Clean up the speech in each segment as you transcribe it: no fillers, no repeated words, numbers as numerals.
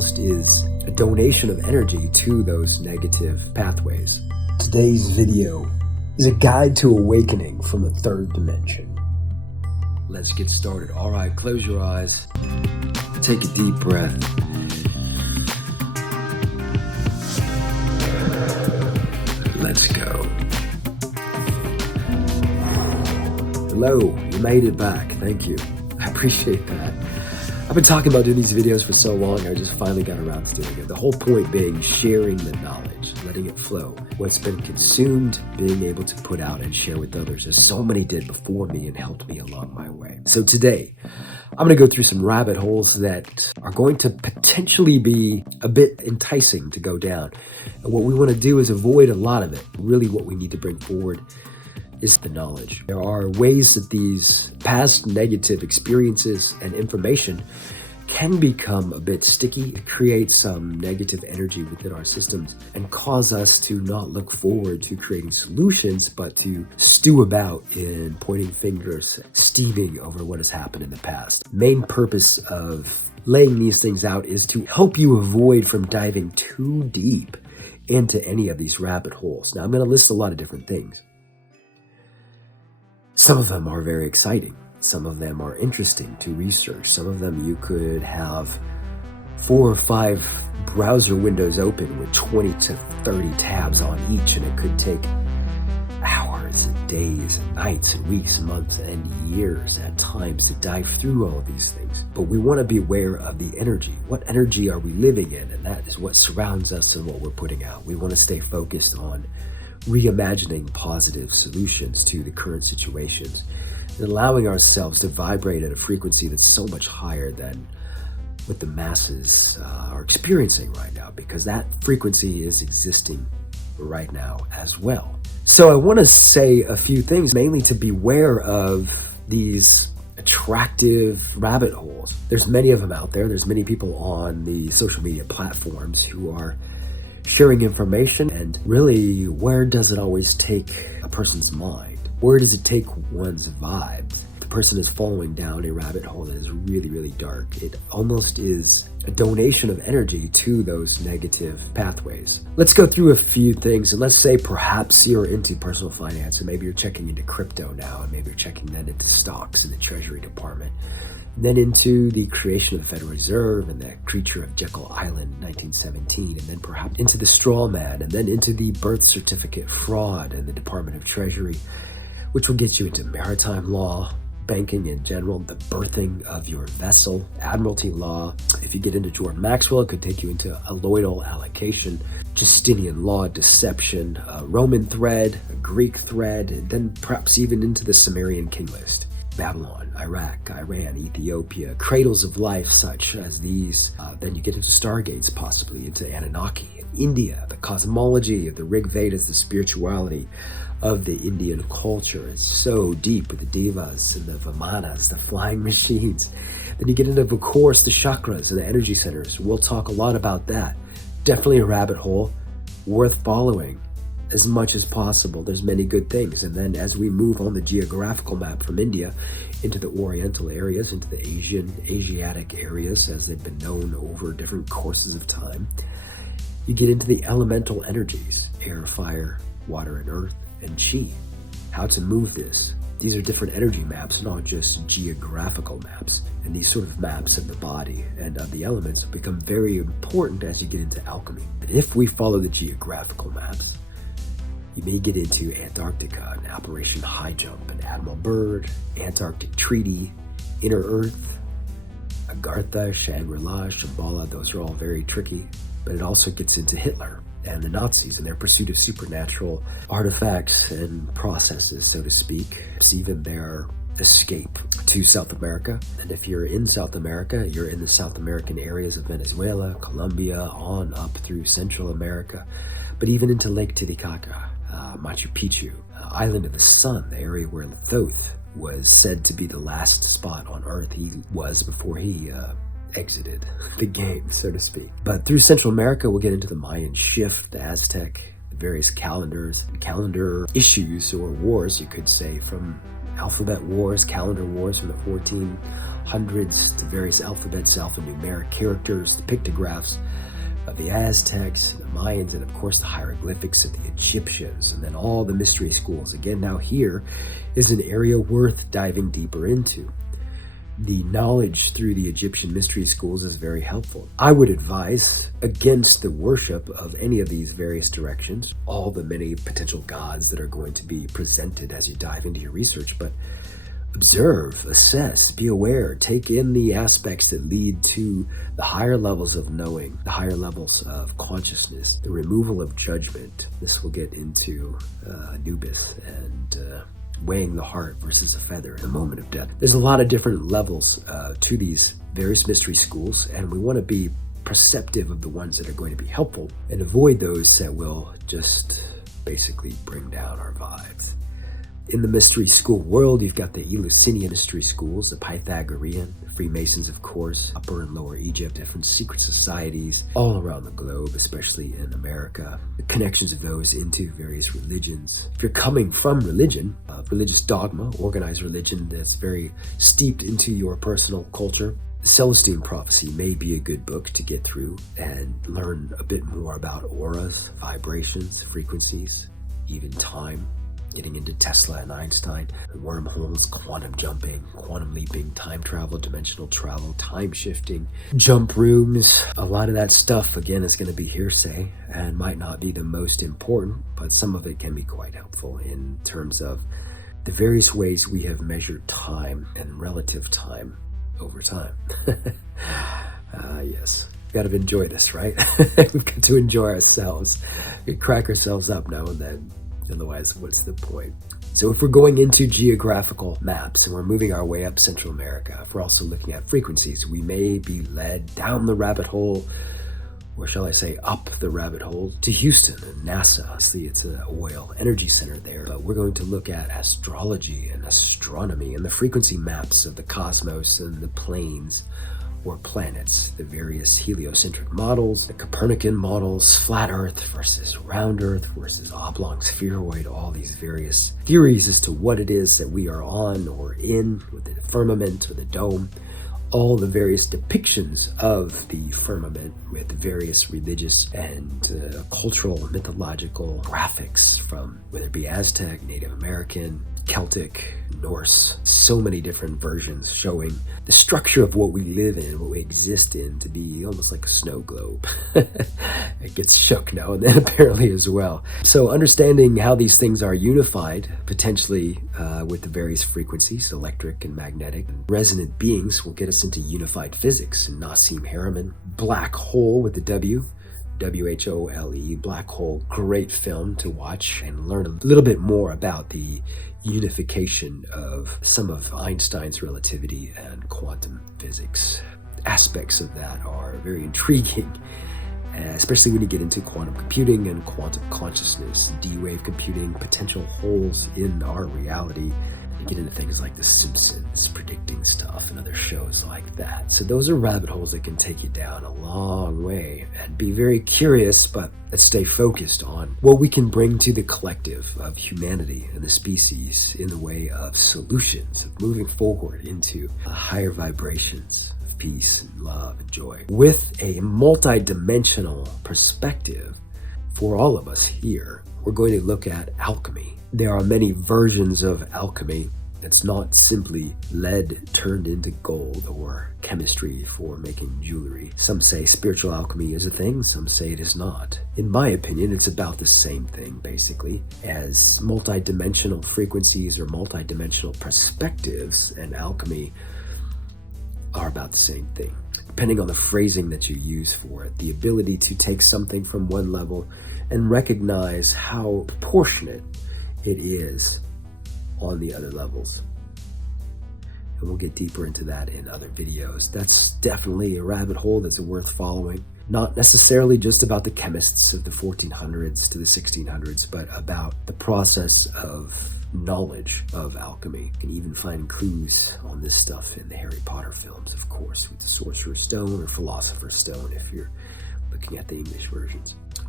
almost is a donation of energy to those negative pathways. Today's video is a guide to awakening from a third dimension. Let's get started. All right, close your eyes. Take a deep breath. Let's go. Hello, you made it back. Thank you. I appreciate that. I've been talking about doing these videos for so long, I just finally got around to doing it. The whole point being sharing the knowledge, letting it flow. What's been consumed, being able to put out and share with others, as so many did before me and helped me along my way. So today, I'm going to go through some rabbit holes that are going to potentially be a bit enticing to go down. And what we want to do is avoid a lot of it. Really what we need to bring forward is the knowledge. There are ways that these past negative experiences and information can become a bit sticky, create some negative energy within our systems, and cause us to not look forward to creating solutions, but to stew about in pointing fingers, steaming over what has happened in the past. Main purpose of laying these things out is to help you avoid from diving too deep into any of these rabbit holes. Now, I'm going to list a lot of different things. Some of them are very exciting. Some of them are interesting to research. Some of them you could have 4 or 5 browser windows open with 20 to 30 tabs on each, and it could take hours and days and nights and weeks, months and years at times to dive through all of these things. But we want to be aware of the energy. What energy are we living in? And that is what surrounds us and what we're putting out. We want to stay focused on reimagining positive solutions to the current situations and allowing ourselves to vibrate at a frequency that's so much higher than what the masses are experiencing right now, because that frequency is existing right now as well. So I want to say a few things, mainly to beware of these attractive rabbit holes. There's many of them out there. There's many people on the social media platforms who are sharing information, and really, where does it always take a person's mind? Where does it take one's vibe? The person is falling down a rabbit hole that is really, really dark. It almost is a donation of energy to those negative pathways. Let's go through a few things, and let's say perhaps you're into personal finance, and maybe you're checking into crypto now, and maybe you're checking then into stocks in the Treasury Department. Then into the creation of the Federal Reserve and the creature of Jekyll Island in 1917, and then perhaps into the straw man, and then into the birth certificate fraud and the Department of Treasury, which will get you into maritime law, banking in general, the birthing of your vessel, admiralty law. If you get into Jordan Maxwell, it could take you into alloidal allocation, Justinian law, deception, Roman thread, a Greek thread, and then perhaps even into the Sumerian king list. Babylon, Iraq, Iran, Ethiopia, cradles of life such as these. Then you get into stargates, possibly into Anunnaki, and India, the cosmology of the Rig Vedas, the spirituality of the Indian culture. It's so deep with the devas and the vimanas, the flying machines. Then you get into, of course, the chakras and the energy centers. We'll talk a lot about that. Definitely a rabbit hole worth following as much as possible. There's many good things. And then as we move on the geographical map from India into the Oriental areas, into the Asiatic areas, as they've been known over different courses of time, you get into the elemental energies, air, fire, water, and earth, and chi. How to move this. These are different energy maps, not just geographical maps. And these sort of maps of the body and of the elements become very important as you get into alchemy. But if we follow the geographical maps, you may get into Antarctica, an Operation High Jump, an Admiral Byrd, Antarctic Treaty, Inner Earth, Agartha, Shangri-La, Shambhala. Those are all very tricky. But it also gets into Hitler and the Nazis and their pursuit of supernatural artifacts and processes, so to speak. It's even their escape to South America. And if you're in South America, you're in the South American areas of Venezuela, Colombia, on up through Central America, but even into Lake Titicaca, Machu Picchu, Island of the Sun, the area where Thoth was said to be the last spot on Earth he was before he exited the game, so to speak. But through Central America, we'll get into the Mayan shift, the Aztec, the various calendars, calendar issues or wars, you could say, from alphabet wars, calendar wars from the 1400s, the various alphabets, alphanumeric characters, the pictographs of the Aztecs, the Mayans, and of course the hieroglyphics of the Egyptians, and then all the mystery schools. Again, now here is an area worth diving deeper into. The knowledge through the Egyptian mystery schools is very helpful. I would advise against the worship of any of these various directions, all the many potential gods that are going to be presented as you dive into your research, but observe, assess, be aware, take in the aspects that lead to the higher levels of knowing, the higher levels of consciousness, the removal of judgment. This will get into Anubis and weighing the heart versus a feather in the moment of death. There's a lot of different levels to these various mystery schools, and we want to be perceptive of the ones that are going to be helpful and avoid those that will just basically bring down our vibes. In the mystery school world, you've got the Eleusinian mystery schools, the Pythagorean, the Freemasons, of course, Upper and Lower Egypt, different secret societies all around the globe, especially in America. The connections of those into various religions. If you're coming from religion, religious dogma, organized religion that's very steeped into your personal culture, the Celestine Prophecy may be a good book to get through and learn a bit more about auras, vibrations, frequencies, even time. Getting into Tesla and Einstein, wormholes, quantum jumping, quantum leaping, time travel, dimensional travel, time shifting, jump rooms. A lot of that stuff, again, is going to be hearsay and might not be the most important, but some of it can be quite helpful in terms of the various ways we have measured time and relative time over time. Yes. We've got to enjoy this, right? We've got to enjoy ourselves. We crack ourselves up now and then. Otherwise, what's the point? So if we're going into geographical maps and we're moving our way up Central America, if we're also looking at frequencies, we may be led down the rabbit hole, or shall I say up the rabbit hole, to Houston and NASA. Obviously, it's an oil energy center there, but we're going to look at astrology and astronomy and the frequency maps of the cosmos and the planes or planets, the various heliocentric models, the Copernican models, flat Earth versus round Earth versus oblong spheroid, all these various theories as to what it is that we are on or in with the firmament or the dome, all the various depictions of the firmament with the various religious and cultural, mythological graphics from whether it be Aztec, Native American, Celtic, Norse, so many different versions showing the structure of what we live in, what we exist in, to be almost like a snow globe. It gets shook now and then apparently as well. So understanding how these things are unified, potentially with the various frequencies, electric and magnetic, and resonant beings will get us into unified physics. And Nassim Haramein, Black Hole with the W, W-H-O-L-E, Black Hole, great film to watch and learn a little bit more about the unification of some of Einstein's relativity and quantum physics. Aspects of that are very intriguing, especially when you get into quantum computing and quantum consciousness, D-wave computing, potential holes in our reality. You get into things like The Simpsons, predicting stuff, and other shows like that. So those are rabbit holes that can take you down a long way, and be very curious, but let's stay focused on what we can bring to the collective of humanity and the species in the way of solutions, of moving forward into higher vibrations of peace and love and joy with a multi-dimensional perspective. For all of us here, we're going to look at alchemy. There are many versions of alchemy. It's not simply lead turned into gold or chemistry for making jewelry. Some say spiritual alchemy is a thing, some say it is not. In my opinion, it's about the same thing, basically, as multidimensional frequencies or multidimensional perspectives and alchemy are about the same thing. Depending on the phrasing that you use for it, the ability to take something from one level and recognize how proportionate it is on the other levels. And we'll get deeper into that in other videos. That's definitely a rabbit hole that's worth following. Not necessarily just about the chemists of the 1400s to the 1600s, but about the process of knowledge of alchemy. You can even find clues on this stuff in the Harry Potter films, of course, with the Sorcerer's Stone or Philosopher's Stone if you're looking at the English versions.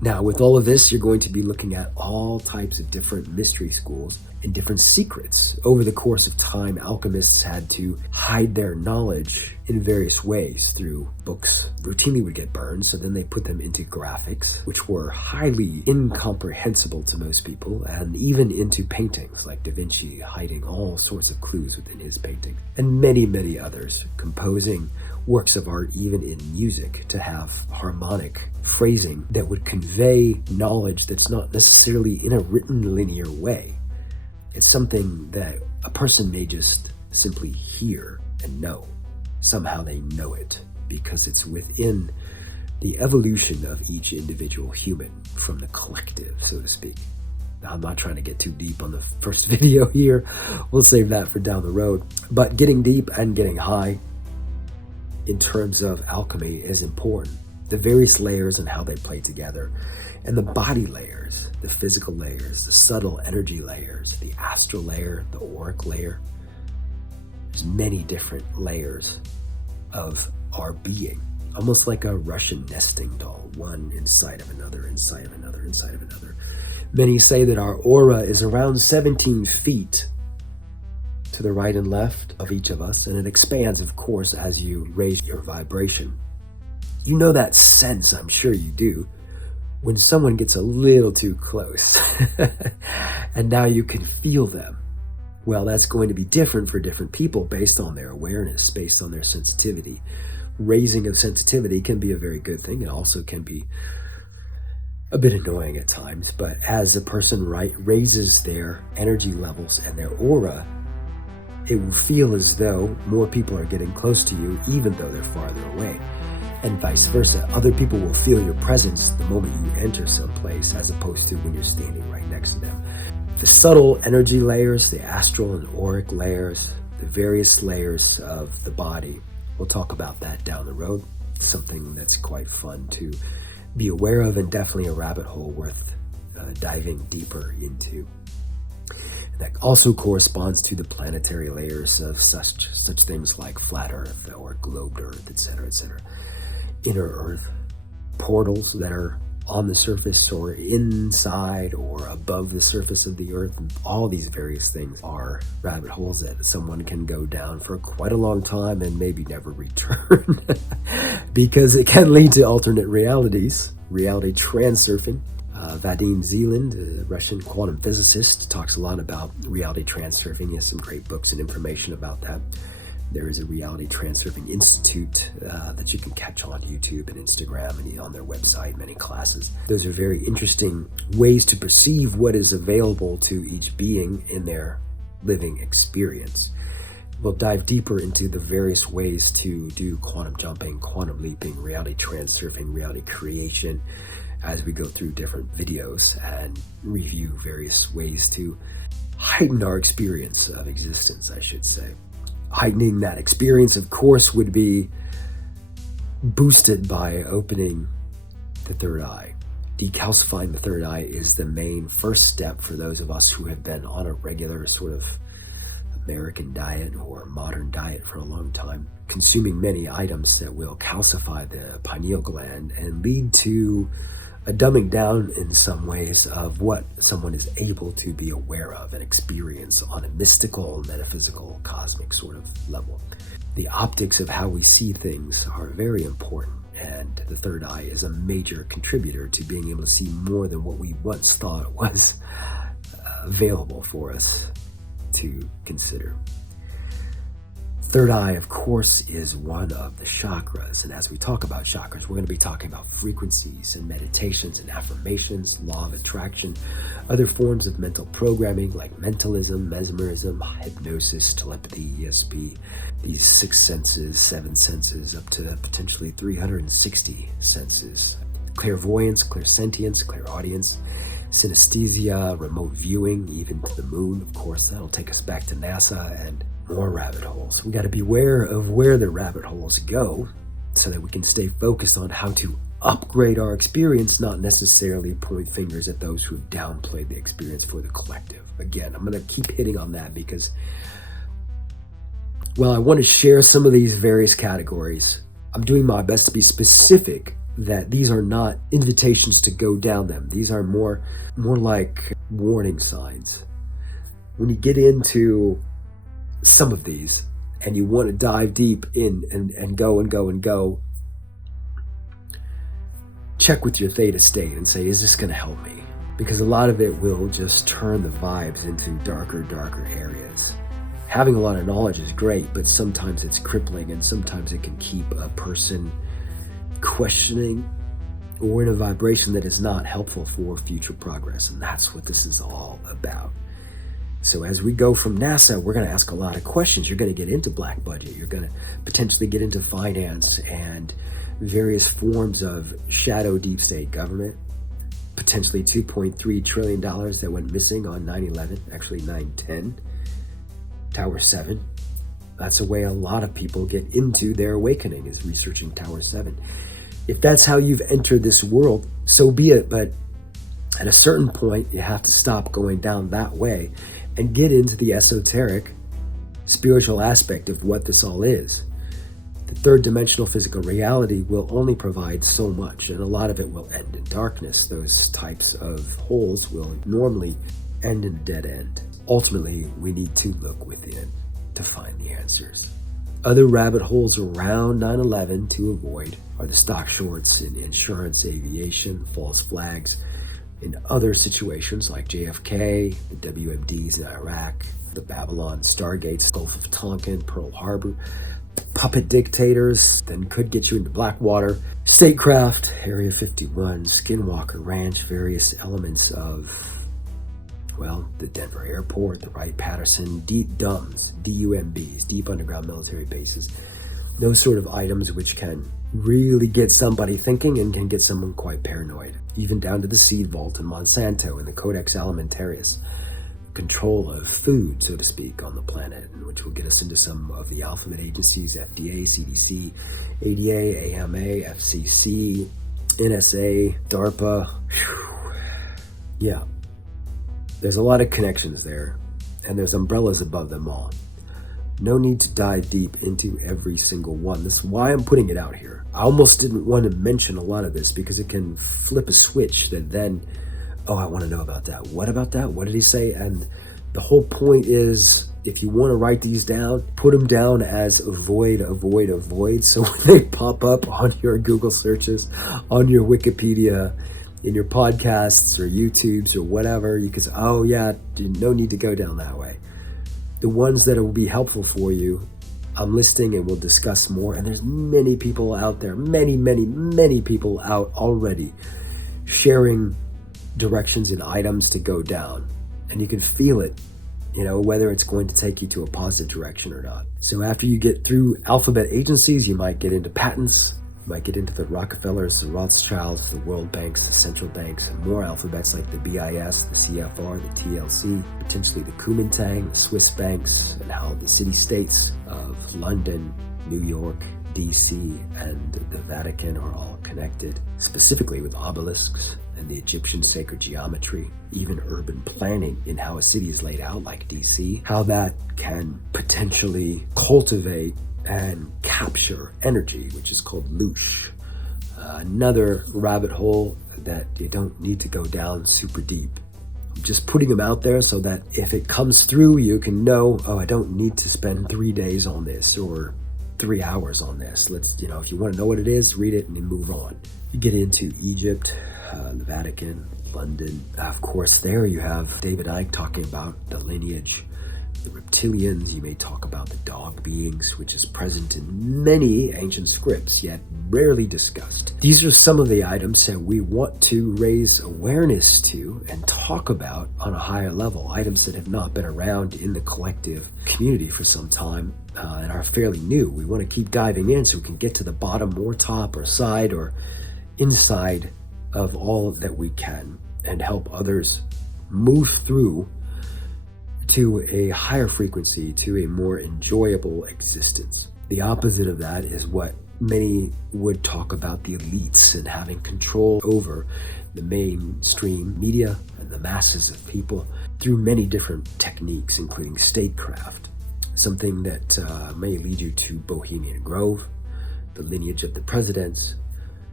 Now, with all of this, you're going to be looking at all types of different mystery schools and different secrets. Over the course of time, alchemists had to hide their knowledge in various ways through books. Routinely would get burned, so then they put them into graphics, which were highly incomprehensible to most people, and even into paintings, like Da Vinci hiding all sorts of clues within his painting, and many, many others, composing works of art, even in music, to have harmonic phrasing that would convey knowledge that's not necessarily in a written linear way. It's something that a person may just simply hear and know. Somehow they know it because it's within the evolution of each individual human from the collective, so to speak. Now, I'm not trying to get too deep on the first video here. We'll save that for down the road. But getting deep and getting high in terms of alchemy is important. The various layers and how they play together, and the body layers, the physical layers, the subtle energy layers, the astral layer, the auric layer. There's many different layers of our being, almost like a Russian nesting doll, one inside of another, inside of another, inside of another. Many say that our aura is around 17 feet to the right and left of each of us, and it expands, of course, as you raise your vibration. You know that sense, I'm sure you do, when someone gets a little too close and now you can feel them. Well, that's going to be different for different people based on their awareness, based on their sensitivity. Raising of sensitivity can be a very good thing. It also can be a bit annoying at times, but as a person raises their energy levels and their aura, it will feel as though more people are getting close to you, even though they're farther away. And vice versa. Other people will feel your presence the moment you enter someplace, as opposed to when you're standing right next to them. The subtle energy layers, the astral and auric layers, the various layers of the body. We'll talk about that down the road. Something that's quite fun to be aware of, and definitely a rabbit hole worth diving deeper into. That also corresponds to the planetary layers of such things like flat Earth or globed Earth, etc., etc. Inner Earth, portals that are on the surface or inside or above the surface of the Earth. And all these various things are rabbit holes that someone can go down for quite a long time and maybe never return because it can lead to alternate realities, reality transurfing. Vadim Zeland, a Russian quantum physicist, talks a lot about reality transurfing. He has some great books and information about that. There is a Reality Transurfing Institute that you can catch on YouTube and Instagram and on their website, many classes. Those are very interesting ways to perceive what is available to each being in their living experience. We'll dive deeper into the various ways to do quantum jumping, quantum leaping, reality transurfing, reality creation, as we go through different videos and review various ways to heighten our experience of existence, I should say. Heightening that experience, of course, would be boosted by opening the third eye. Decalcifying the third eye is the main first step for those of us who have been on a regular sort of American diet or modern diet for a long time, consuming many items that will calcify the pineal gland and lead to a dumbing down in some ways of what someone is able to be aware of and experience on a mystical, metaphysical, cosmic sort of level. The optics of how we see things are very important, and the third eye is a major contributor to being able to see more than what we once thought was available for us to consider. Third eye, of course, is one of the chakras. And as we talk about chakras, we're going to be talking about frequencies and meditations and affirmations, law of attraction, other forms of mental programming like mentalism, mesmerism, hypnosis, telepathy, ESP, these 6 senses, 7 senses, up to potentially 360 senses. Clairvoyance, clairsentience, clairaudience, synesthesia, remote viewing, even to the moon, of course. That'll take us back to NASA and more rabbit holes. We got to be aware of where the rabbit holes go so that we can stay focused on how to upgrade our experience, not necessarily point fingers at those who have downplayed the experience for the collective. Again, I'm going to keep hitting on that because, well, I want to share some of these various categories. I'm doing my best to be specific that these are not invitations to go down them. These are more like warning signs. When you get into some of these and you want to dive deep in and go, check with your theta state and say, is this going to help me? Because a lot of it will just turn the vibes into darker areas. Having a lot of knowledge is great, but sometimes it's crippling, and sometimes it can keep a person questioning or in a vibration that is not helpful for future progress. And that's what this is all about. So as we go from NASA, we're going to ask a lot of questions. You're going to get into black budget. You're going to potentially get into finance and various forms of shadow deep state government. Potentially $2.3 trillion that went missing on 9/11, actually 9/10. Tower 7. That's a way a lot of people get into their awakening, is researching Tower 7. If that's how you've entered this world, so be it. But at a certain point, you have to stop going down that way and get into the esoteric, spiritual aspect of what this all is. The third dimensional physical reality will only provide so much, and a lot of it will end in darkness. Those types of holes will normally end in a dead end. Ultimately, we need to look within to find the answers. Other rabbit holes around 9/11 to avoid are the stock shorts in insurance, aviation, false flags, in other situations like JFK, the WMDs in Iraq, the Babylon Stargates, Gulf of Tonkin, Pearl Harbor, puppet dictators, then could get you into Blackwater, statecraft, Area 51, Skinwalker Ranch, various elements of, well, the Denver airport, the Wright-Patterson, deep DUMBs, DUMBs, deep underground military bases, those sort of items which can really get somebody thinking and can get someone quite paranoid, even down to the seed vault in Monsanto and the Codex Alimentarius, control of food, so to speak, on the planet, which will get us into some of the alphabet agencies, FDA, CDC, ADA, AMA, FCC, NSA, DARPA. Whew. Yeah, there's a lot of connections there, and there's umbrellas above them all. No need to dive deep into every single one. This is why I'm putting it out here. I almost didn't want to mention a lot of this because it can flip a switch that then, oh, I want to know about that. What about that? What did he say? And the whole point is, if you want to write these down, put them down as avoid. So when they pop up on your Google searches, on your Wikipedia, in your podcasts or YouTubes or whatever, you can say, oh yeah, no need to go down that way. The ones that will be helpful for you, I'm listing and we'll discuss more. And there's many people out there, many people out already sharing directions and items to go down. And you can feel it, whether it's going to take you to a positive direction or not. So after you get through alphabet agencies, you might get into patents, you might get into the Rockefellers, the Rothschilds, the World Banks, the central banks, and more alphabets like the BIS, the CFR, the TLC, potentially the Kuomintang, the Swiss banks, and how the city-states of London, New York, DC, and the Vatican are all connected, specifically with obelisks and the Egyptian sacred geometry, even urban planning in how a city is laid out like DC, how that can potentially cultivate and capture energy, which is called loosh. Another rabbit hole that you don't need to go down super deep. I'm just putting them out there so that if it comes through, you can know, oh, I don't need to spend 3 days on this or 3 hours on this. If you want to know what it is, read it and then move on. You get into Egypt, the Vatican, London. Of course, there you have David Icke talking about the lineage, the reptilians. You may talk about the dog beings, which is present in many ancient scripts, yet rarely discussed. These are some of the items that we want to raise awareness to and talk about on a higher level, items that have not been around in the collective community for some time and are fairly new. We want to keep diving in so we can get to the bottom or top or side or inside of all that we can and help others move through to a higher frequency, to a more enjoyable existence. The opposite of that is what many would talk about, the elites and having control over the mainstream media and the masses of people through many different techniques, including statecraft, something that may lead you to Bohemian Grove, the lineage of the presidents,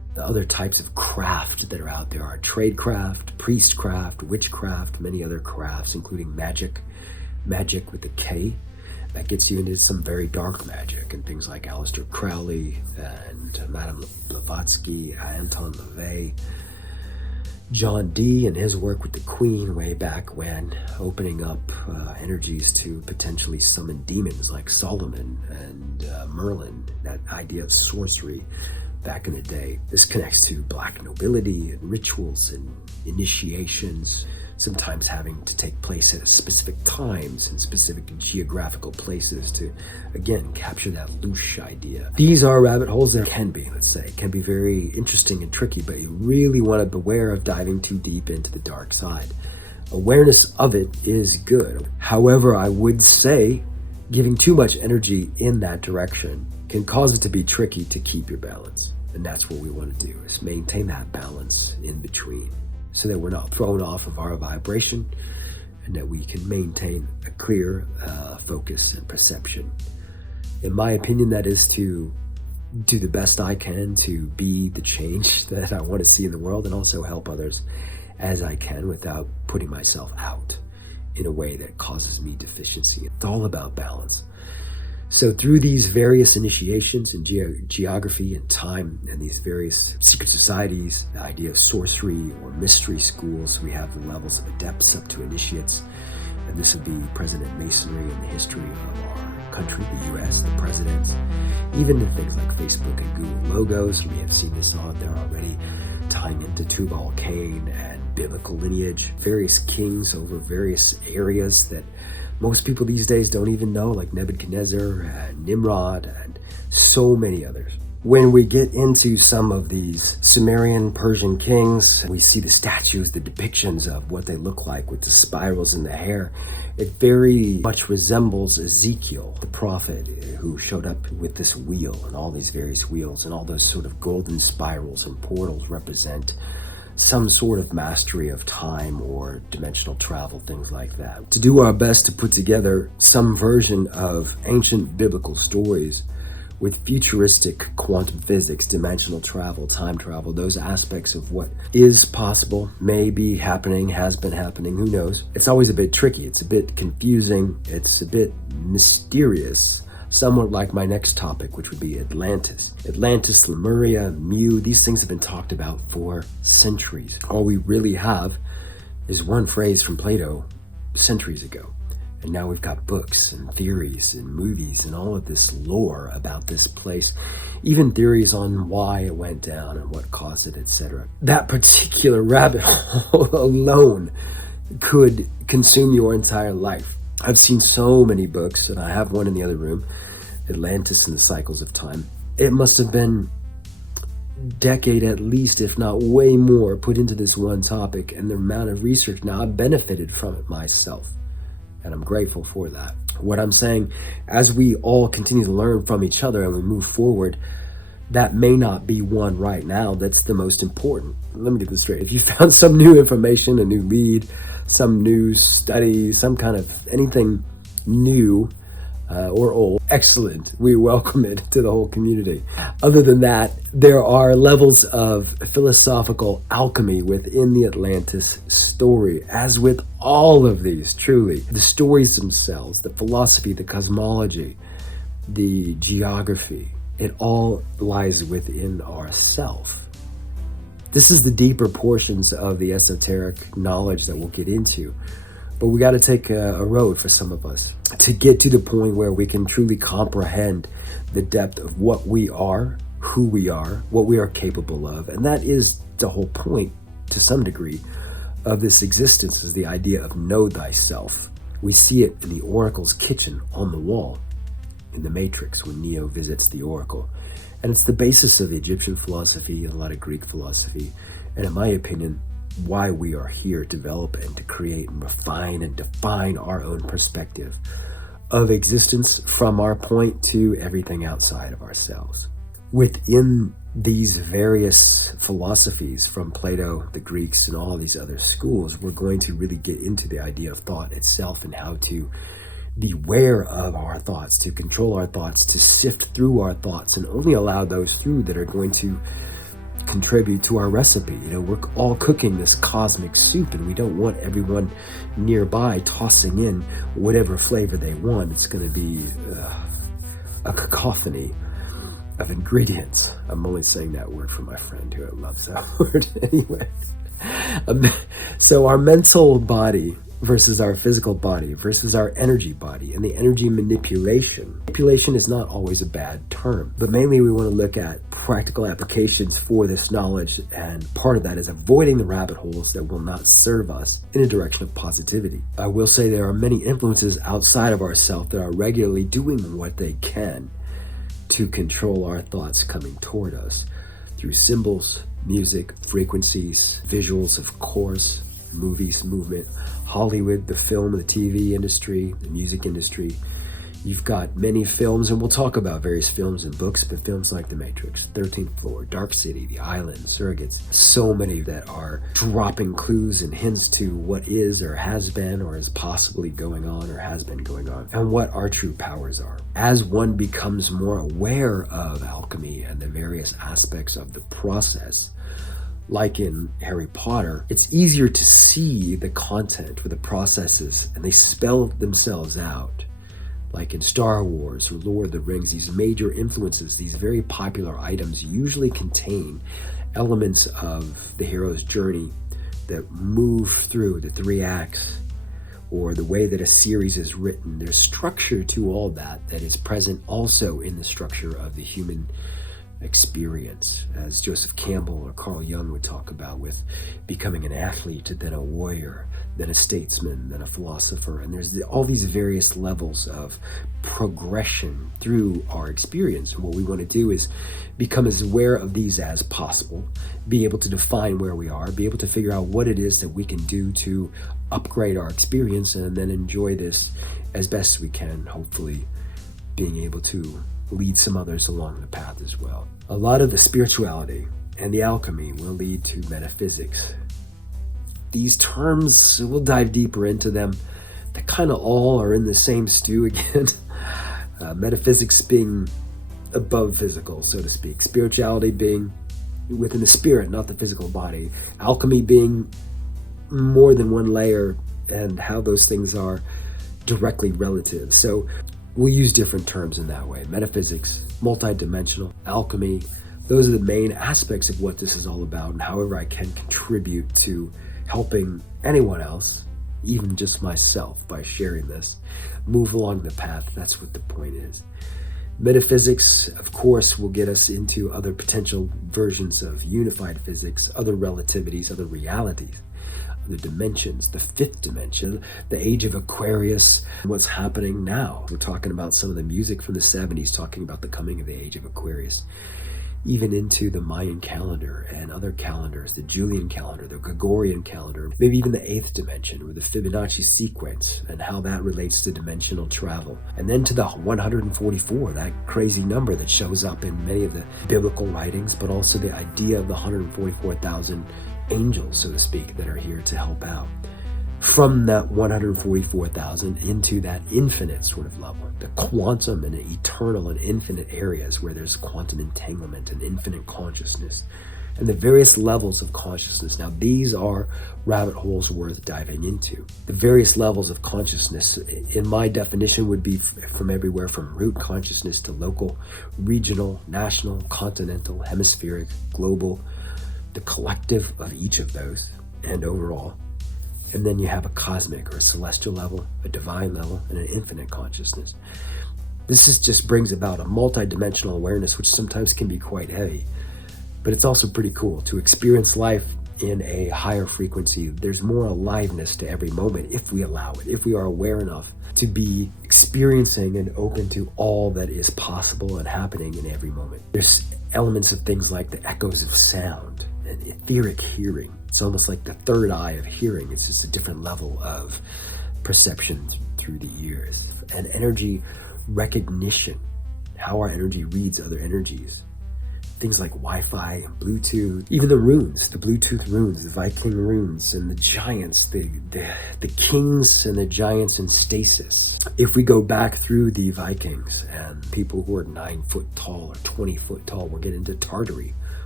The other types of craft that are out there are tradecraft, priestcraft, witchcraft, many other crafts, including magic with a K. That gets you into some very dark magic, and things like Aleister Crowley and Madame Blavatsky, Anton LaVey, John Dee and his work with the Queen way back when, opening up energies to potentially summon demons like Solomon and Merlin, that idea of sorcery back in the day. This connects to black nobility and rituals and initiations, sometimes having to take place at specific times and specific geographical places to, again, capture that loose idea. These are rabbit holes that can be very interesting and tricky, but you really want to beware of diving too deep into the dark side. Awareness of it is good. However, I would say giving too much energy in that direction can cause it to be tricky to keep your balance. And that's what we want to do, is maintain that balance in between, so that we're not thrown off of our vibration and that we can maintain a clear focus and perception. In my opinion, that is to do the best I can to be the change that I want to see in the world, and also help others as I can without putting myself out in a way that causes me deficiency. It's all about balance. So through these various initiations in geography and time, and these various secret societies, the idea of sorcery or mystery schools, we have the levels of adepts up to initiates. And this would be President Masonry in the history of our country, the US, the presidents, even in things like Facebook and Google logos. We have seen this out there already, tying into Tubal-Cain and biblical lineage, various kings over various areas that most people these days don't even know, like Nebuchadnezzar and Nimrod and so many others. When we get into some of these Sumerian, Persian kings, we see the statues, the depictions of what they look like with the spirals in the hair. It very much resembles Ezekiel, the prophet, who showed up with this wheel and all these various wheels, and all those sort of golden spirals and portals represent some sort of mastery of time or dimensional travel, things like that. To do our best to put together some version of ancient biblical stories with futuristic quantum physics, dimensional travel, time travel, those aspects of what is possible, may be happening, has been happening, who knows. It's always a bit tricky, it's a bit confusing, it's a bit mysterious. Somewhat like my next topic, which would be Atlantis. Atlantis, Lemuria, Mu, these things have been talked about for centuries. All we really have is one phrase from Plato centuries ago. And now we've got books and theories and movies and all of this lore about this place, even theories on why it went down and what caused it, etc. That particular rabbit hole alone could consume your entire life. I've seen so many books, and I have one in the other room, Atlantis and the Cycles of Time. It must have been a decade at least, if not way more, put into this one topic, and the amount of research. Now, I've benefited from it myself, and I'm grateful for that. What I'm saying, as we all continue to learn from each other and we move forward, that may not be one right now that's the most important. Let me get this straight. If you found some new information, a new lead, some new study, some kind of anything new or old, excellent. We welcome it to the whole community. Other than that, there are levels of philosophical alchemy within the Atlantis story, as with all of these, truly. The stories themselves, the philosophy, the cosmology, the geography, it all lies within ourself. This is the deeper portions of the esoteric knowledge that we'll get into. But we got to take a road for some of us to get to the point where we can truly comprehend the depth of what we are, who we are, what we are capable of. And that is the whole point, to some degree, of this existence, is the idea of know thyself. We see it in the Oracle's kitchen on the wall in the Matrix when Neo visits the Oracle. And it's the basis of the Egyptian philosophy and a lot of Greek philosophy. And in my opinion, why we are here to develop and to create and refine and define our own perspective of existence from our point to everything outside of ourselves. Within these various philosophies from Plato, the Greeks, and all these other schools, we're going to really get into the idea of thought itself and how to beware of our thoughts, to control our thoughts, to sift through our thoughts, and only allow those through that are going to contribute to our recipe. We're all cooking this cosmic soup, and we don't want everyone nearby tossing in whatever flavor they want. It's going to be a cacophony of ingredients. I'm only saying that word for my friend who loves that word. Anyway, so our mental body versus our physical body versus our energy body, and the energy manipulation. Manipulation is not always a bad term, but mainly we want to look at practical applications for this knowledge, and part of that is avoiding the rabbit holes that will not serve us in a direction of positivity. I will say there are many influences outside of ourselves that are regularly doing what they can to control our thoughts coming toward us through symbols, music, frequencies, visuals, of course, movies, movement, Hollywood, the film, the TV industry, the music industry. You've got many films, and we'll talk about various films and books, but films like The Matrix, 13th Floor, Dark City, The Island, Surrogates, so many that are dropping clues and hints to what is or has been or is possibly going on or has been going on, and what our true powers are. As one becomes more aware of alchemy and the various aspects of the process, like in Harry Potter, it's easier to see the content or the processes, and they spell themselves out. Like in Star Wars or Lord of the Rings, these major influences, these very popular items usually contain elements of the hero's journey that move through the 3 acts, or the way that a series is written. There's structure to all that is present also in the structure of the human experience, as Joseph Campbell or Carl Jung would talk about, with becoming an athlete, then a warrior, then a statesman, then a philosopher. And there's all these various levels of progression through our experience. And what we want to do is become as aware of these as possible, be able to define where we are, be able to figure out what it is that we can do to upgrade our experience, and then enjoy this as best we can, hopefully being able to lead some others along the path as well. A lot of the spirituality and the alchemy will lead to metaphysics. These terms, we'll dive deeper into them. They kind of all are in the same stew again. Metaphysics being above physical, so to speak. Spirituality being within the spirit, not the physical body. Alchemy being more than one layer, and how those things are directly relative. So we'll use different terms in that way. Metaphysics, multidimensional, alchemy. Those are the main aspects of what this is all about, and however I can contribute to helping anyone else, even just myself, by sharing this, move along the path. That's what the point is. Metaphysics, of course, will get us into other potential versions of unified physics, other relativities, other realities, other dimensions, the 5th dimension, the age of Aquarius, what's happening now. We're talking about some of the music from the 70s, talking about the coming of the age of Aquarius, even into the Mayan calendar and other calendars, the Julian calendar, the Gregorian calendar, maybe even the 8th dimension, or the Fibonacci sequence, and how that relates to dimensional travel. And then to the 144, that crazy number that shows up in many of the biblical writings, but also the idea of the 144,000 angels, so to speak, that are here to help out. From that 144,000 into that infinite sort of level, the quantum and eternal and infinite areas where there's quantum entanglement and infinite consciousness, and the various levels of consciousness. Now, these are rabbit holes worth diving into. The various levels of consciousness, in my definition, would be from everywhere from root consciousness to local, regional, national, continental, hemispheric, global, the collective of each of those, and overall. And then you have a cosmic or a celestial level, a divine level, and an infinite consciousness. This just brings about a multidimensional awareness, which sometimes can be quite heavy, but it's also pretty cool to experience life in a higher frequency. There's more aliveness to every moment if we allow it, if we are aware enough to be experiencing and open to all that is possible and happening in every moment. There's elements of things like the echoes of sound and etheric hearing. It's almost like the third eye of hearing. It's just a different level of perception through the ears. And energy recognition, how our energy reads other energies. Things like Wi-Fi and Bluetooth, even the runes, the Bluetooth runes, the Viking runes, and the giants, the kings and the giants in stasis. If we go back through the Vikings and people who are 9 foot tall or 20 foot tall, we'll get into Tartary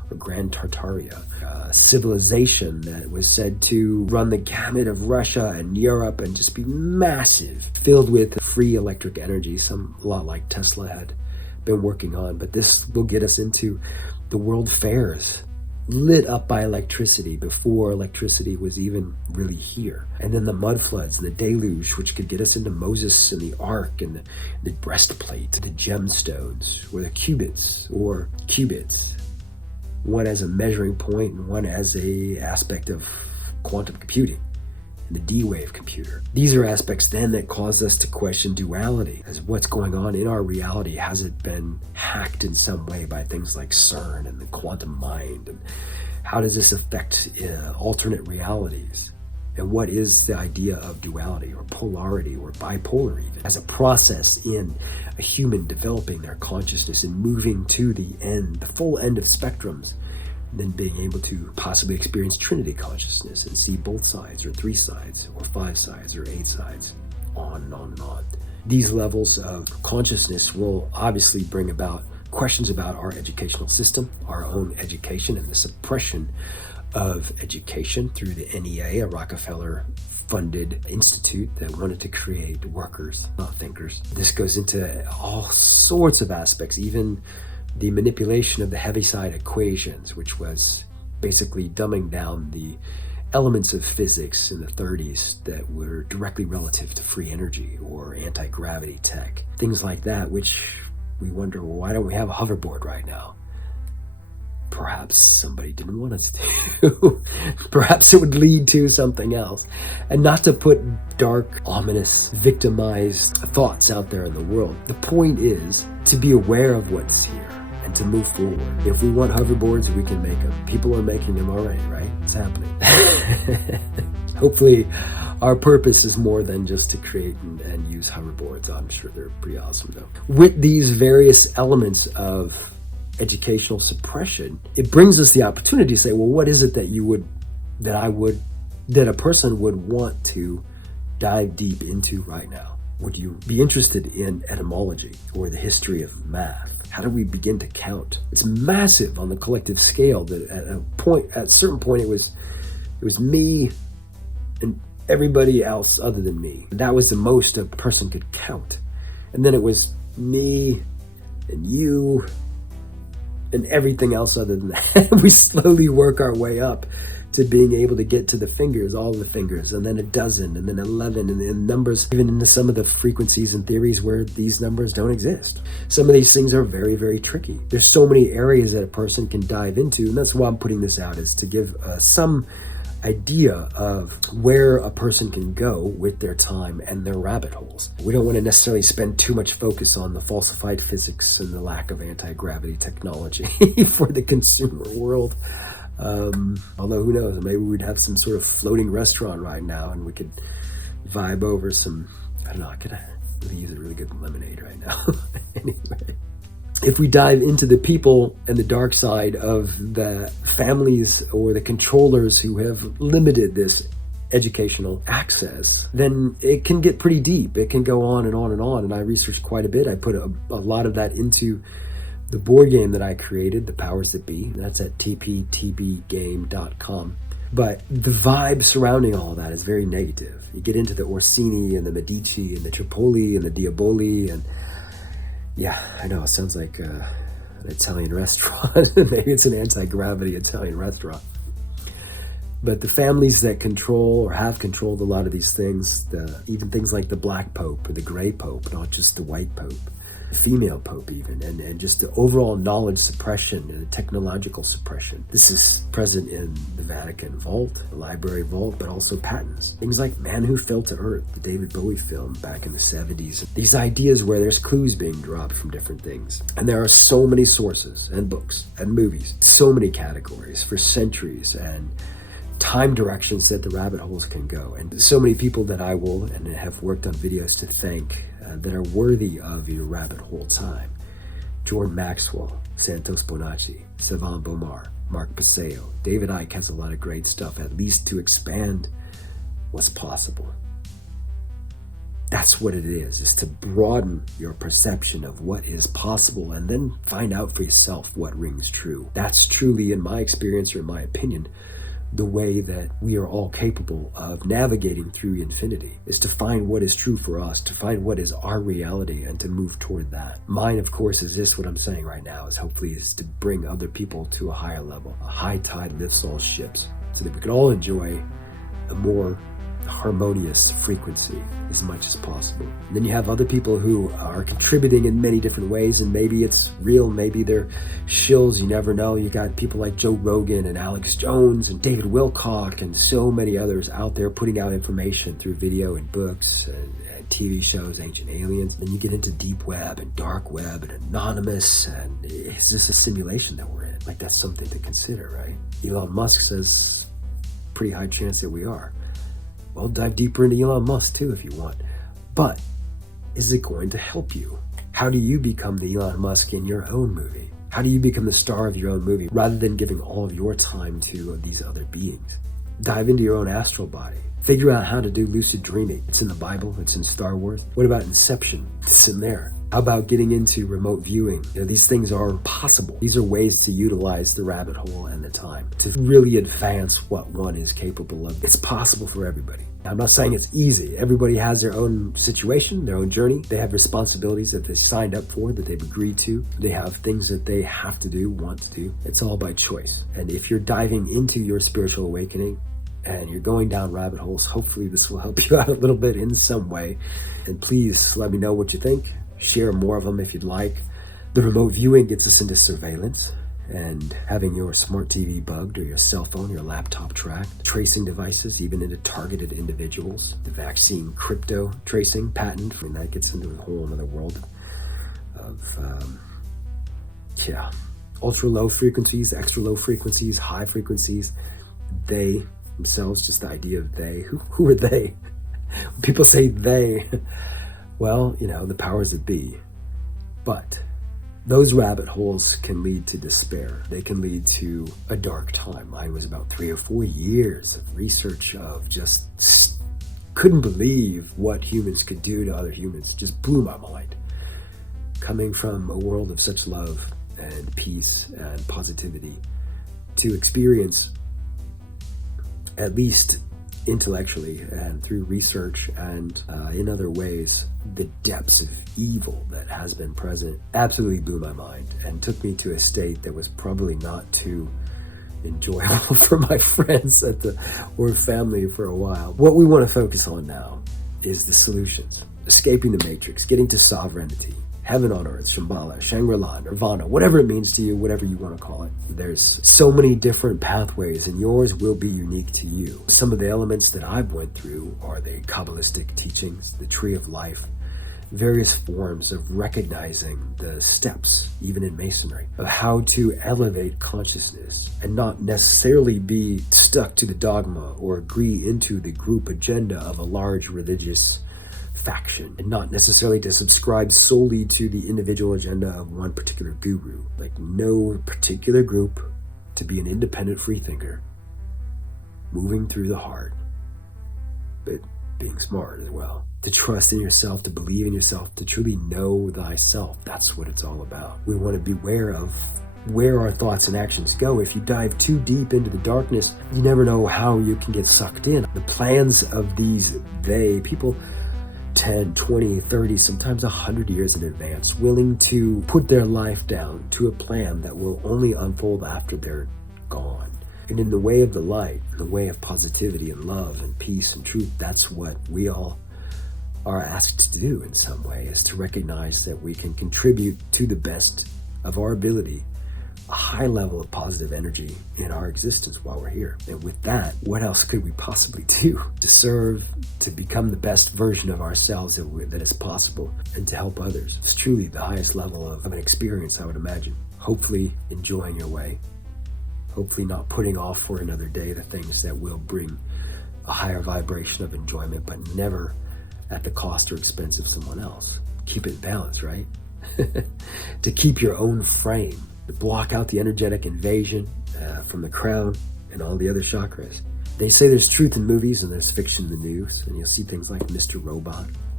or Grand Tartaria, a civilization that was said to run the gamut of Russia and Europe and just be massive, filled with free electric energy, a lot like Tesla had been working on. But this will get us into the world fairs, lit up by electricity before electricity was even really here. And then the mud floods and the deluge, which could get us into Moses and the ark and the breastplate, the gemstones, or the qubits, one as a measuring point and one as a aspect of quantum computing and the D-wave computer. These are aspects then that cause us to question duality, as what's going on in our reality. Has it been hacked in some way by things like CERN and the quantum mind? And how does this affect alternate realities? And what is the idea of duality or polarity or bipolar even as a process in a human developing their consciousness and moving to the end, the full end of spectrums, and then being able to possibly experience Trinity consciousness and see both sides or 3 sides or 5 sides or 8 sides, on and on and on. These levels of consciousness will obviously bring about questions about our educational system, our own education, and the suppression of education through the NEA, a Rockefeller-funded institute that wanted to create workers, not thinkers. This goes into all sorts of aspects, even the manipulation of the Heaviside equations, which was basically dumbing down the elements of physics in the 30s that were directly relative to free energy or anti-gravity tech. Things like that, which we wonder, well, why don't we have a hoverboard right now? Perhaps somebody didn't want us to. Perhaps it would lead to something else. And not to put dark, ominous, victimized thoughts out there in the world. The point is to be aware of what's here and to move forward. If we want hoverboards, we can make them. People are making them already, right? It's happening. Hopefully, our purpose is more than just to create and use hoverboards. I'm sure they're pretty awesome, though. With these various elements of educational suppression, it brings us the opportunity to say, well, what is it that a person would want to dive deep into right now? Would you be interested in etymology or the history of math? How do we begin to count? It's massive on the collective scale. That at a certain point, it was me and everybody else other than me. That was the most a person could count. And then it was me and you and everything else other than that. We slowly work our way up to being able to get to the fingers, all the fingers, and then a dozen, and then 11, and then numbers, even into some of the frequencies and theories where these numbers don't exist. Some of these things are very, very tricky. There's so many areas that a person can dive into, and that's why I'm putting this out, is to give some idea of where a person can go with their time and their rabbit holes. We don't want to necessarily spend too much focus on the falsified physics and the lack of anti-gravity technology for the consumer world. Although who knows, maybe we'd have some sort of floating restaurant right now and we could vibe over some, I don't know, I could really use a really good lemonade right now. Anyway, if we dive into the people and the dark side of the families or the controllers who have limited this educational access, then it can get pretty deep. It can go on and on and on. And I researched quite a bit. I put a lot of that into the board game that I created, The Powers That Be. That's at tptbgame.com. But the vibe surrounding all that is very negative. You get into the Orsini and the Medici and the Tripoli and the Diaboli, and yeah, I know, it sounds like an Italian restaurant. Maybe it's an anti-gravity Italian restaurant. But the families that control or have controlled a lot of these things, even things like the Black Pope or the Gray Pope, not just the White Pope, female pope even, and just the overall knowledge suppression and the technological suppression. This is present in the Vatican vault, the library vault, but also patents. Things like Man Who Fell to Earth, the David Bowie film back in the 70s. These ideas where there's clues being dropped from different things. And there are so many sources and books and movies, so many categories for centuries, and time directions that the rabbit holes can go. And so many people that I will and have worked on videos to thank that are worthy of your rabbit hole time. Jordan Maxwell, Santos Bonacci, Savan Bomar, Mark Paseo. David Icke has a lot of great stuff, at least to expand what's possible. That's what it is to broaden your perception of what is possible and then find out for yourself what rings true. That's truly, in my experience or in my opinion, the way that we are all capable of navigating through infinity, is to find what is true for us, to find what is our reality, and to move toward that. Mine, of course, is this, what I'm saying right now, is hopefully is to bring other people to a higher level. A high tide lifts all ships, so that we can all enjoy a more harmonious frequency as much as possible. And then you have other people who are contributing in many different ways, and maybe it's real, maybe they're shills, you never know. You got people like Joe Rogan and Alex Jones and David Wilcock and so many others out there putting out information through video and books and TV shows, Ancient Aliens. Then you get into deep web and dark web and anonymous, and is this a simulation that we're in? Like, that's something to consider, right? Elon Musk says pretty high chance that we are. Well, dive deeper into Elon Musk too if you want. But is it going to help you? How do you become the Elon Musk in your own movie? How do you become the star of your own movie rather than giving all of your time to these other beings? Dive into your own astral body. Figure out how to do lucid dreaming. It's in the Bible, it's in Star Wars. What about Inception? It's in there. How about getting into remote viewing? These things are possible. These are ways to utilize the rabbit hole and the time to really advance what one is capable of. It's possible for everybody. Now, I'm not saying it's easy. Everybody has their own situation, their own journey. They have responsibilities that they signed up for, that they've agreed to. They have things that they have to do, want to do. It's all by choice. And if you're diving into your spiritual awakening, and you're going down rabbit holes, hopefully this will help you out a little bit in some way. And please let me know what you think. Share more of them if you'd like. The remote viewing gets us into surveillance and having your smart TV bugged, or your cell phone, your laptop tracked, tracing devices even into targeted individuals, the vaccine crypto tracing patent. I mean, that gets into a whole other world of, ultra low frequencies, extra low frequencies, high frequencies. They themselves, just the idea of they. Who are they? When people say they, well, the powers that be. But those rabbit holes can lead to despair. They can lead to a dark time. Mine was about 3 or 4 years of research of just couldn't believe what humans could do to other humans. Just blew my mind. Coming from a world of such love and peace and positivity, to experience, at least intellectually and through research and in other ways, the depths of evil that has been present, absolutely blew my mind and took me to a state that was probably not too enjoyable for my friends or family for a while. What we want to focus on now is the solutions. Escaping the matrix, getting to sovereignty, heaven on earth, Shambhala, Shangri-La, Nirvana, whatever it means to you, whatever you want to call it. There's so many different pathways, and yours will be unique to you. Some of the elements that I've went through are the Kabbalistic teachings, the tree of life, various forms of recognizing the steps, even in Masonry, of how to elevate consciousness and not necessarily be stuck to the dogma or agree into the group agenda of a large religious faction, and not necessarily to subscribe solely to the individual agenda of one particular guru. Like, no particular group, to be an independent freethinker, moving through the heart, but being smart as well. To trust in yourself, to believe in yourself, to truly know thyself. That's what it's all about. We want to beware of where our thoughts and actions go. If you dive too deep into the darkness, you never know how you can get sucked in. The plans of these people 10, 20, 30, sometimes 100 years in advance, willing to put their life down to a plan that will only unfold after they're gone. And in the way of the light, in the way of positivity and love and peace and truth, that's what we all are asked to do in some way, is to recognize that we can contribute to the best of our ability a high level of positive energy in our existence while we're here. And with that, what else could we possibly do to serve, to become the best version of ourselves that is possible, and to help others? It's truly the highest level of an experience, I would imagine. Hopefully enjoying your way. Hopefully not putting off for another day the things that will bring a higher vibration of enjoyment, but never at the cost or expense of someone else. Keep it in balance, right? To keep your own frame, to block out the energetic invasion from the crown and all the other chakras. They say there's truth in movies and there's fiction in the news, and you'll see things like Mr. Robot,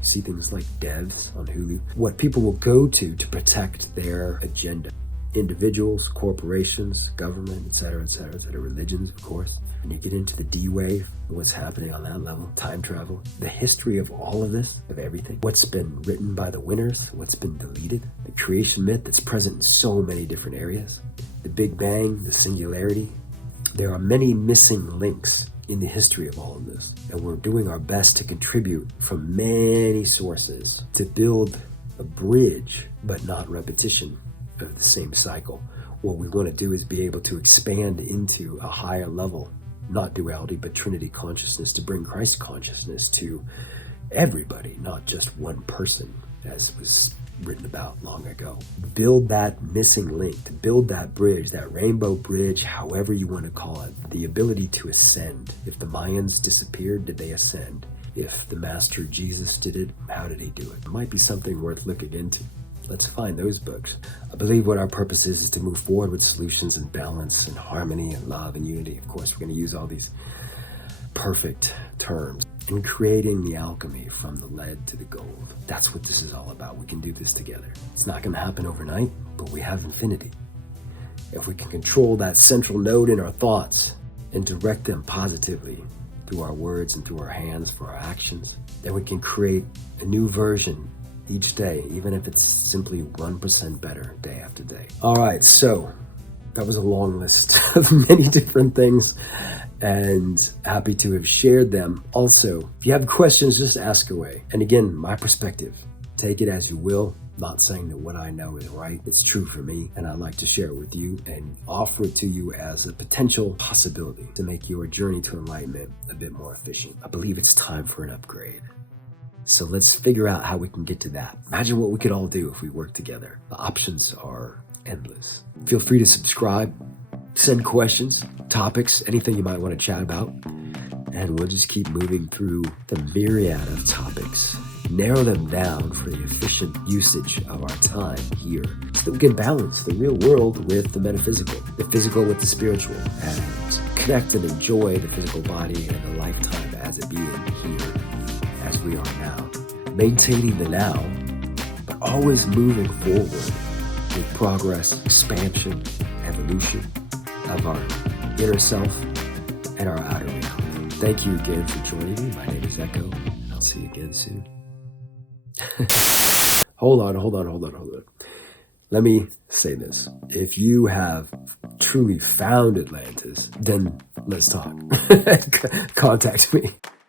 See things like Devs on Hulu. What people will go to protect their agenda. Individuals, corporations, government, etc., religions, of course. And you get into the D-wave, what's happening on that level, time travel, the history of all of this, of everything, what's been written by the winners, what's been deleted, the creation myth that's present in so many different areas, the Big Bang, the singularity. There are many missing links in the history of all of this, and we're doing our best to contribute from many sources to build a bridge, but not repetition of the same cycle. What we want to do is be able to expand into a higher level, not duality, but Trinity consciousness, to bring Christ consciousness to everybody, not just one person, as was written about long ago. Build that missing link, to build that bridge, that rainbow bridge, however you want to call it, the ability to ascend. If the Mayans disappeared, did they ascend? If the Master Jesus did it, how did he do it? It might be something worth looking into. Let's find those books. I believe what our purpose is to move forward with solutions and balance and harmony and love and unity. Of course, we're going to use all these perfect terms in creating the alchemy from the lead to the gold. That's what this is all about. We can do this together. It's not going to happen overnight, but we have infinity. If we can control that central node in our thoughts and direct them positively through our words and through our hands for our actions, then we can create a new version each day, even if it's simply 1% better day after day. All right, so that was a long list of many different things, and happy to have shared them. Also, if you have questions, just ask away. And again, my perspective, take it as you will. Not saying that what I know is right. It's true for me, and I'd like to share it with you and offer it to you as a potential possibility to make your journey to enlightenment a bit more efficient. I believe it's time for an upgrade. So let's figure out how we can get to that. Imagine what we could all do if we work together. The options are endless. Feel free to subscribe, send questions, topics, anything you might want to chat about, and we'll just keep moving through the myriad of topics, narrow them down for the efficient usage of our time here, so that we can balance the real world with the metaphysical, the physical with the spiritual, and connect and enjoy the physical body and the lifetime as a being here, as we are now, maintaining the now, but always moving forward with progress, expansion, evolution of our inner self and our outer reality. Thank you again for joining me. My name is Echo, and I'll see you again soon. Hold on. Let me say this. If you have truly found Atlantis, then let's talk. Contact me.